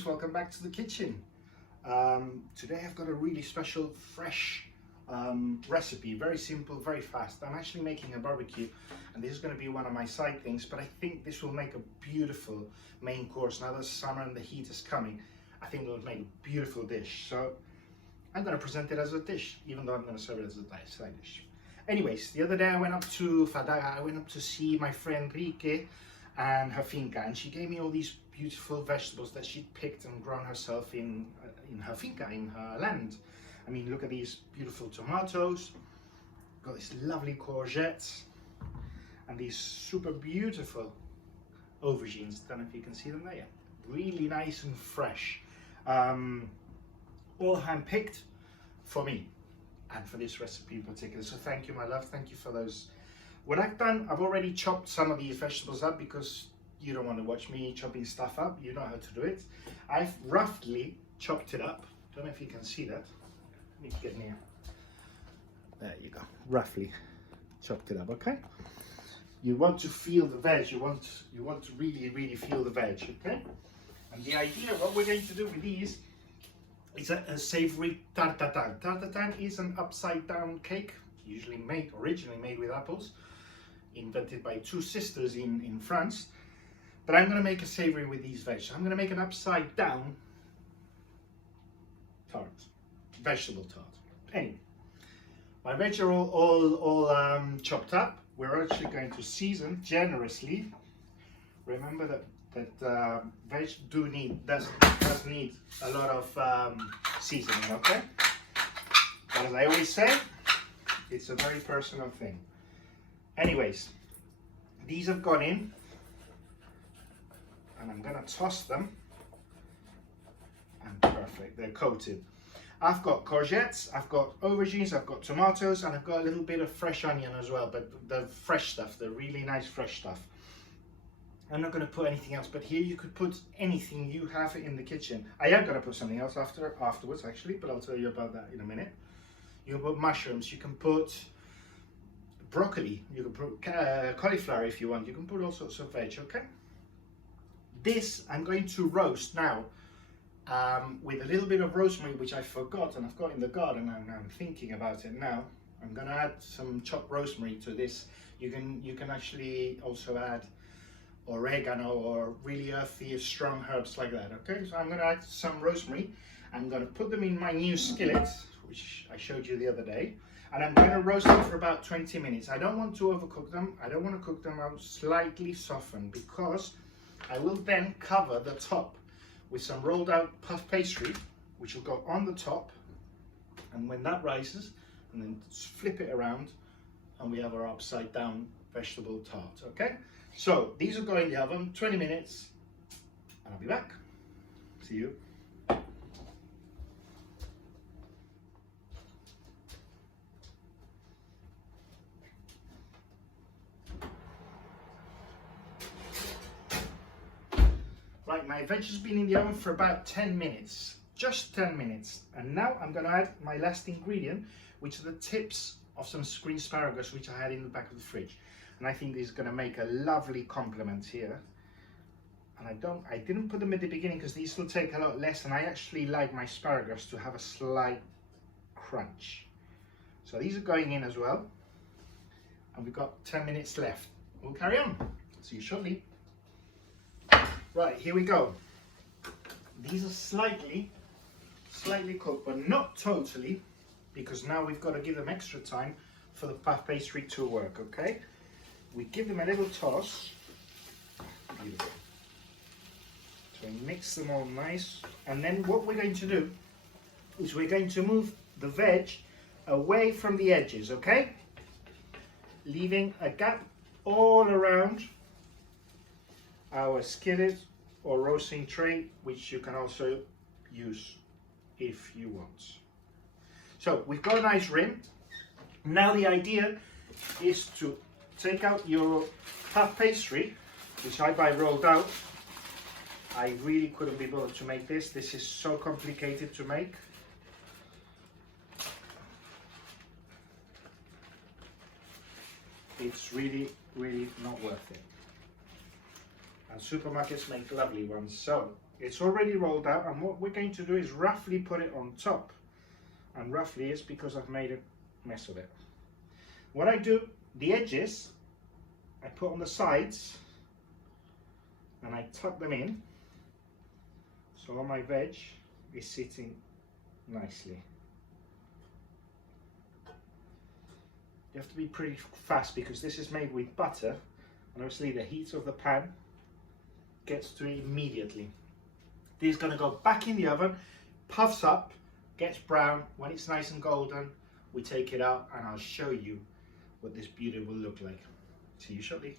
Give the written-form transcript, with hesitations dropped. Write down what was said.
foodies, welcome back to the kitchen. Today I've got a really special fresh recipe, very simple, very fast. I'm actually making a barbecue and this is going to be one of my side things, but I think this will make a beautiful main course. Now that summer and the heat is coming, I think it will make a beautiful dish. So I'm going to present it as a dish, even though I'm going to serve it as a side dish. Anyways, the other day I went up to Fataga. I went up to see my friend Rieke and her finca, and she gave me all these beautiful vegetables that she'd picked and grown herself in her finca, in her land. I mean, look at these beautiful tomatoes, got this lovely courgettes, and these super beautiful aubergines. Don't know if you can see them there. Yeah. Really nice and fresh. All hand-picked for me and for this recipe in particular. So thank you, my love. Thank you for those. What I've done, I've already chopped some of these vegetables up because you don't want to watch me chopping stuff up. You know how to do it. I've roughly chopped it up. Don't know if you can see that. Let me get near. There you go. Roughly chopped it up. Okay. You want to feel the veg. You want to really feel the veg. Okay. And the idea, what we're going to do with these, is a savory Tart Tatin. Tart Tatin is an upside down cake, originally made with apples, invented by two sisters in France. But I'm going to make a savory with these veggies. I'm going to make an upside down tart, vegetable tart. Anyway, my veg are all chopped up. We're actually going to season generously. Remember that veg does need a lot of seasoning, okay? But as I always say, it's a very personal thing. Anyways, these have gone in, and I'm gonna toss them, and perfect, they're coated. I've got courgettes, I've got aubergines, I've got tomatoes, and I've got a little bit of fresh onion as well, but the fresh stuff, the really nice fresh stuff. I'm not going to put anything else, but here you could put anything you have in the kitchen. I am going to put something else afterwards actually, but I'll tell you about that in a minute. You can put mushrooms, you can put broccoli, you can put cauliflower if you want, you can put all sorts of veg, okay? This I'm going to roast now with a little bit of rosemary, which I forgot and I've got in the garden, and I'm thinking about it now. I'm going to add some chopped rosemary to this. You can actually also add oregano or really earthy, strong herbs like that. Okay, so I'm going to add some rosemary. I'm going to put them in my new skillet, which I showed you the other day, and I'm going to roast them for about 20 minutes. I don't want to overcook them. I don't want to cook them out slightly softened, because I will then cover the top with some rolled out puff pastry, which will go on the top, and when that rises, and then flip it around, and we have our upside down vegetable tart. Okay, so these will go in the oven 20 minutes, and I'll be back. See you. Right, my veg has been in the oven for about 10 minutes, just 10 minutes. And now I'm going to add my last ingredient, which are the tips of some green asparagus, which I had in the back of the fridge. And I think this is going to make a lovely complement here. And I didn't put them at the beginning because these will take a lot less, and I actually like my asparagus to have a slight crunch. So these are going in as well. And we've got 10 minutes left. We'll carry on. See you shortly. Right, here we go. These are slightly cooked, but not totally, because now we've got to give them extra time for the puff pastry to work, okay? We give them a little toss. Beautiful. So we mix them all nice, and then what we're going to do is we're going to move the veg away from the edges, okay? Leaving a gap all around our skillet or roasting tray, which you can also use if you want. So we've got a nice rim. Now the idea is to take out your puff pastry, which I buy rolled out. I really couldn't be bothered to make this. This is so complicated to make. It's really not worth it. And supermarkets make lovely ones. So It's already rolled out, and what we're going to do is roughly put it on top. And roughly is because I've made a mess of it. What I do, the edges, I put on the sides and I tuck them in, so all my veg is sitting nicely. You have to be pretty fast because this is made with butter, and obviously the heat of the pan gets to it immediately. This is going to go back in the oven, puffs up, gets brown. When it's nice and golden, we take it out and I'll show you what this beauty will look like. See you shortly.